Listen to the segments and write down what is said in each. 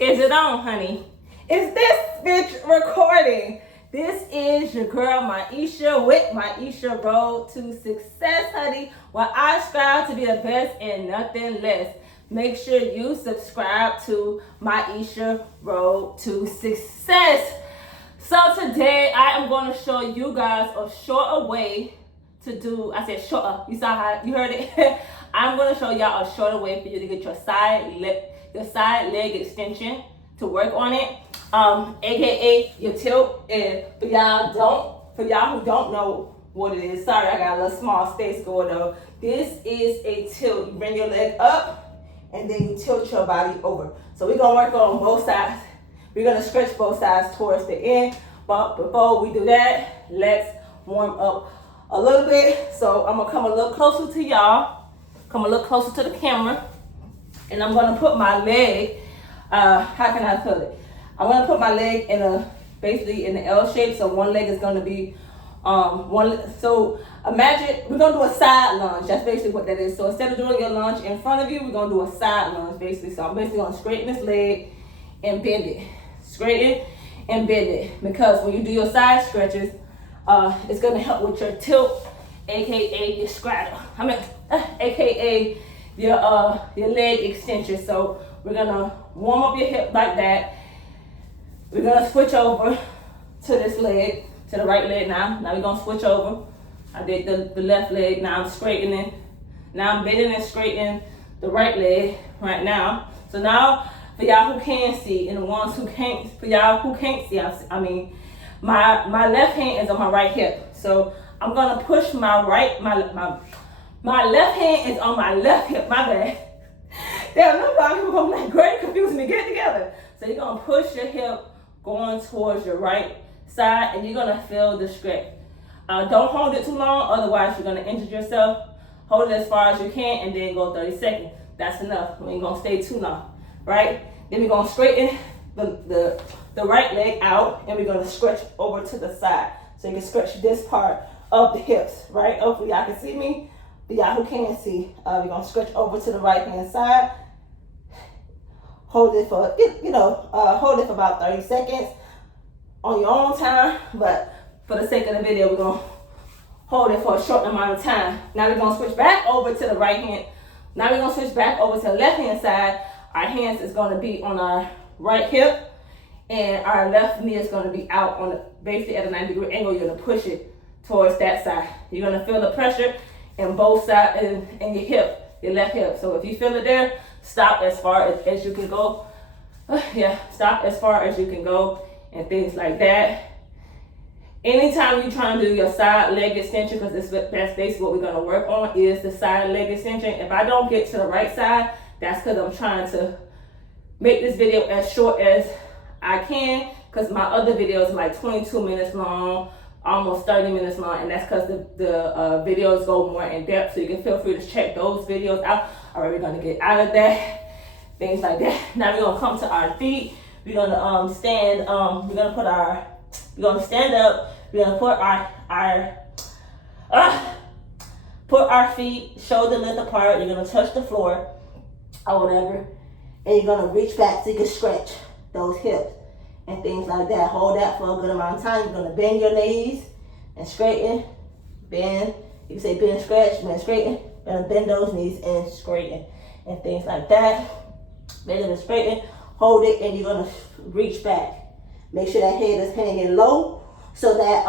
Is it on, honey? Is this bitch recording? This is your girl, Maisha, with Maisha Road to Success, honey, where I strive to be the best and nothing less. Make sure you subscribe to Maisha Road to Success. So today, I am going to show you guys a shorter way to do, I said shorter, you saw how, you heard it? I'm going to show y'all a shorter way for you to get your side leg extension to work on it, aka your tilt. And for y'all who don't know what it is, sorry, I got a little small space going on. This is a tilt. You bring your leg up and then you tilt your body over. So we're gonna work on both sides. We're gonna stretch both sides towards the end, but before we do that, let's warm up a little bit. So I'm gonna come a little closer to y'all, come a little closer to the camera, and I'm gonna put my leg, how can I put it? I'm gonna put my leg basically in the L shape. So one leg is gonna be, so imagine, we're gonna do a side lunge. That's basically what that is. So instead of doing your lunge in front of you, we're gonna do a side lunge basically. So I'm basically gonna straighten this leg and bend it. Straighten and bend it. Because when you do your side stretches, it's gonna help with your tilt, aka your straddle. AKA your leg extension. So we're gonna warm up your hip like that. We're gonna switch over to this leg, to the right leg now. Now we're gonna switch over. I did the left leg. Now I'm straightening. Now I'm bending and straightening the right leg right now. So now for y'all who can see, and the ones who can't, for y'all who can't see, I mean, my left hand is on my right hip. So I'm gonna push my left hand is on my left hip, my bad. Damn, nobody who's gonna like great confusing me, get it together. So you're gonna push your hip going towards your right side, and you're gonna feel the stretch. Don't hold it too long, otherwise you're gonna injure yourself. Hold it as far as you can, and then go 30 seconds. That's enough. We ain't gonna stay too long, right? Then we're gonna straighten the right leg out, and we're gonna stretch over to the side. So you can stretch this part of the hips, right? Hopefully y'all can see me. For y'all who can't see, we're gonna stretch over to the right hand side. Hold it for, hold it for about 30 seconds on your own time, but for the sake of the video, we're gonna hold it for a short amount of time. Now we're gonna switch back over to the right hand. Now we're gonna switch back over to the left hand side. Our hands is gonna be on our right hip, and our left knee is gonna be out on basically at a 90-degree angle. You're gonna push it towards that side. You're gonna feel the pressure in both sides, in your hip, your left hip. So if you feel it there, stop as far as you can go. Stop as far as you can go, and things like that. Anytime you're trying to do your side leg extension, because that's basically what we're gonna work on, is the side leg extension. If I don't get to the right side, that's because I'm trying to make this video as short as I can, because my other videos are like 22 minutes long, almost 30 minutes long, and that's because the videos go more in depth. So you can feel free to check those videos out. All right, we're gonna get out of that, things like that. Now we're gonna come to our feet. We're gonna stand. We're gonna stand up. We're gonna put our feet shoulder length apart. You're gonna touch the floor or whatever, and you're gonna reach back so you can stretch those hips and things like that. Hold that for a good amount of time. You're gonna bend your knees and straighten, bend. You can say bend, stretch, bend, straighten. You're gonna bend those knees and straighten and things like that. Bend them and straighten. Hold it, and you're gonna reach back. Make sure that head is hanging low, so that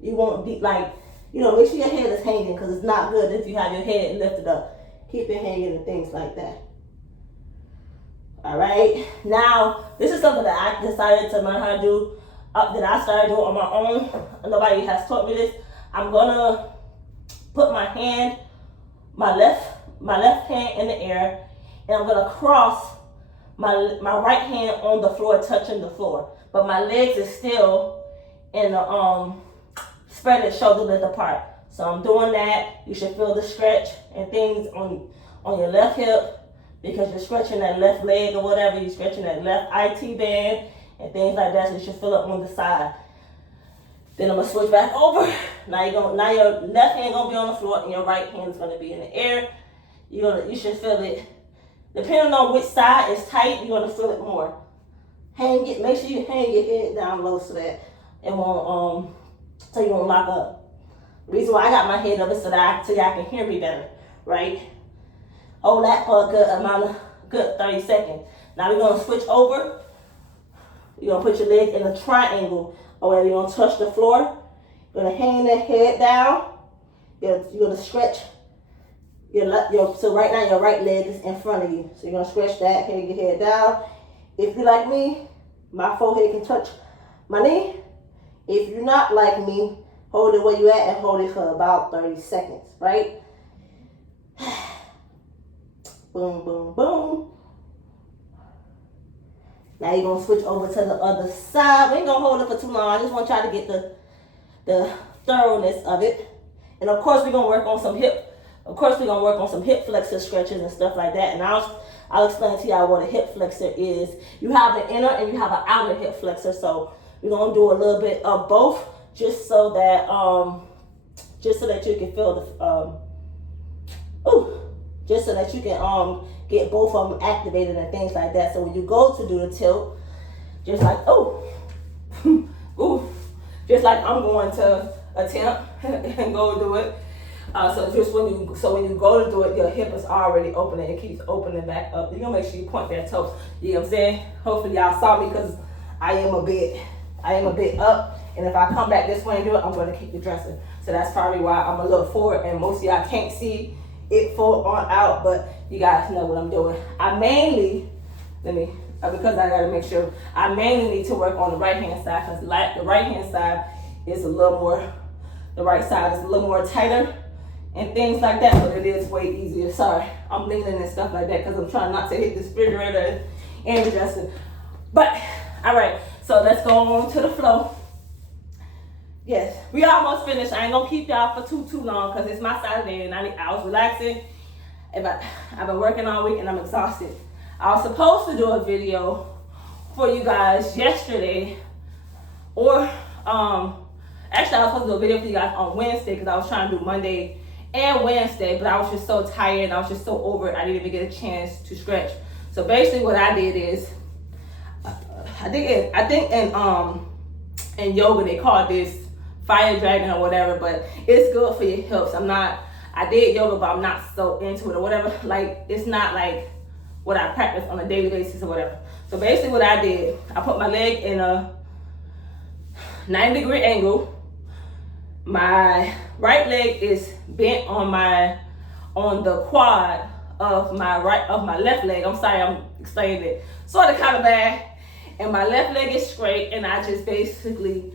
you won't be like, make sure your head is hanging, because it's not good if you have your head lifted up. Keep it hanging and things like that. All right, now this is something that I decided to learn how to do, that I started doing on my own. Nobody has taught me this. I'm gonna put my left hand in the air, and I'm gonna cross my right hand on the floor, touching the floor, but my legs is still in the spread it shoulder length apart. So I'm doing that. You should feel the stretch and things on your left hip, because you're stretching that left leg or whatever. You're stretching that left IT band and things like that. So you should feel it on the side. Then I'm gonna switch back over. Now your left hand gonna be on the floor, and your right hand is gonna be in the air. You should feel it Depending on which side is tight, you're gonna feel it more. Make sure you hang your head down low so that it won't so you won't lock up. The reason why I got my head up is so y'all can hear me better, right? Hold that for a good 30 seconds. Now we're gonna switch over. You're gonna put your leg in a triangle, or whether you're gonna touch the floor. You're gonna hang that head down. You're gonna stretch so right now your right leg is in front of you. So you're gonna stretch that, hang your head down. If you're like me, my forehead can touch my knee. If you're not like me, hold it where you at and hold it for about 30 seconds, right? Boom, boom, boom. Now you're gonna switch over to the other side. We ain't gonna hold it for too long. I just want y'all to get the thoroughness of it. And of course we're gonna work on some hip flexor stretches and stuff like that. And I'll explain to y'all what a hip flexor is. You have an inner and you have an outer hip flexor. So we're gonna do a little bit of both, just so that you can feel just so that you can get both of them activated and things like that. So when you go to do the tilt, just like just like I'm going to attempt and go do it. So when you go to do it, your hip is already open and it keeps opening back up. You're gonna make sure you point that toes. You know what I'm saying? Hopefully y'all saw me, because I am a bit up, and if I come back this way and do it, I'm gonna keep dressing. So that's probably why I'm a little forward, and most of y'all can't see it full on out, but you guys know what I'm doing. Because I gotta make sure, I mainly need to work on the right hand side, because the right hand side is the right side is a little more tighter and things like that, but it is way easier. Sorry, I'm leaning and stuff like that because I'm trying not to hit the refrigerator and adjusting. But, all right, so let's go on to the flow. Yes, we almost finished. I ain't gonna keep y'all for too long because it's my Saturday and I was relaxing. I've been working all week and I'm exhausted. I was supposed to do a video for you guys yesterday, or actually I was supposed to do a video for you guys on Wednesday because I was trying to do Monday and Wednesday, but I was just so tired and I was just so over it. I didn't even get a chance to stretch. So basically what I did is, I think in yoga they call this fire dragon or whatever, but it's good for your hips. I did yoga, but I'm not so into it or whatever. Like, it's not like what I practice on a daily basis or whatever. So basically what I did, I put my leg in a 90-degree angle. My right leg is bent on the quad of my left leg. I'm sorry, I'm explaining it sort of kind of bad. And my left leg is straight, and I just basically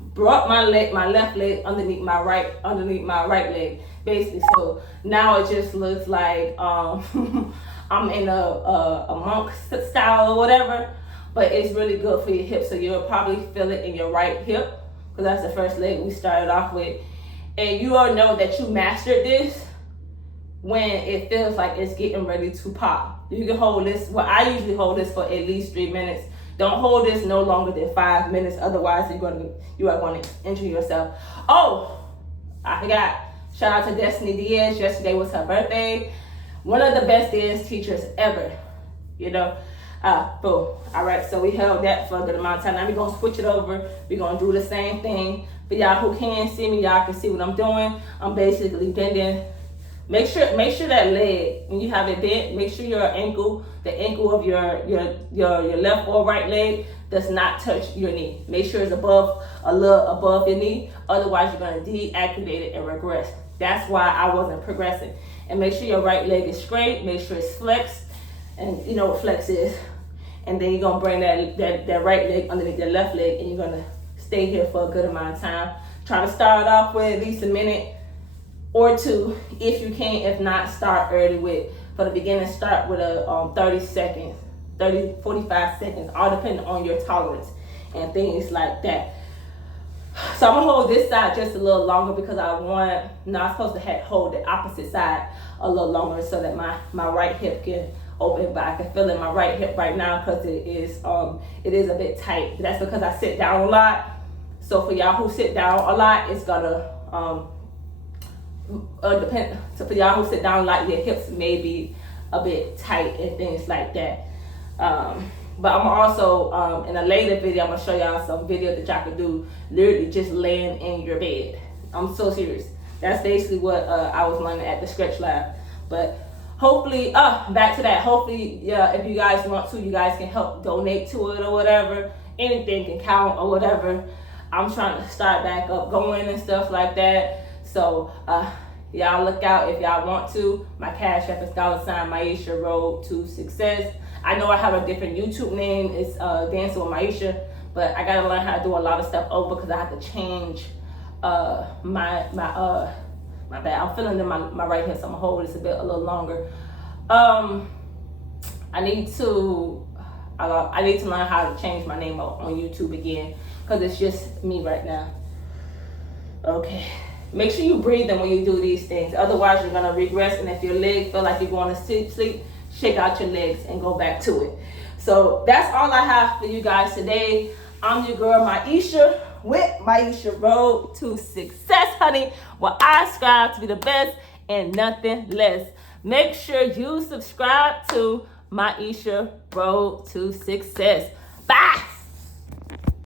brought my left leg underneath my right leg, basically. So now it just looks like I'm in a monk style or whatever, but it's really good for your hips. So you'll probably feel it in your right hip, because that's the first leg we started off with. And you all know that you mastered this when it feels like it's getting ready to pop. You can hold this, I usually hold this for at least 3 minutes. Don't hold this no longer than 5 minutes, otherwise you are going to injure yourself. Oh, I forgot. Shout out to Destiny Diaz. Yesterday was her birthday. One of the best dance teachers ever, you know. Boom. All right, so we held that for a good amount of time. Now we're going to switch it over. We're going to do the same thing. For y'all who can't see me, y'all can see what I'm doing. I'm basically bending. Make sure that leg, when you have it bent, make sure the ankle of your left or right leg does not touch your knee. Make sure it's a little above your knee. Otherwise, you're going to deactivate it and regress. That's why I wasn't progressing. And make sure your right leg is straight. Make sure it's flexed. And you know what flex is. And then you're going to bring that right leg underneath your left leg, and you're going to stay here for a good amount of time. Try to start off with at least a minute or two if you can. If not, start early for the beginning, start with a 45 seconds, all depending on your tolerance and things like that. So I'm gonna hold this side just a little longer because I'm supposed to hold the opposite side a little longer so that my right hip can open, but I can feel it in my right hip right now because it is a bit tight. That's because I sit down a lot. So for y'all who sit down a lot, it's gonna depend. So for y'all who sit down a lot, your hips may be a bit tight and things like that. But I'm also, in a later video, I'm going to show y'all some video that y'all can do literally just laying in your bed. I'm so serious. That's basically what I was learning at the Stretch Lab. But hopefully, back to that. Hopefully, yeah, if you guys want to, you guys can help donate to it or whatever. Anything can count or whatever. I'm trying to start back up going and stuff like that. So, y'all look out if y'all want to. My Cash App is $ Maisha Road to Success. I know I have a different YouTube name. It's Dancing with Maisha. But I got to learn how to do a lot of stuff over because I have to change my bad. I'm feeling in my right hand, so I'm gonna hold this a little longer. I need to learn how to change my name on YouTube again because it's just me right now. Okay, make sure you breathe in when you do these things. Otherwise, you're gonna regress, and if your leg feel like you're going to sleep, shake out your legs and go back to it. So that's all I have for you guys today. I'm your girl Maisha with Maisha Road to Success, honey, where I strive to be the best and nothing less. Make sure you subscribe to Maisha Road to Success. Bye.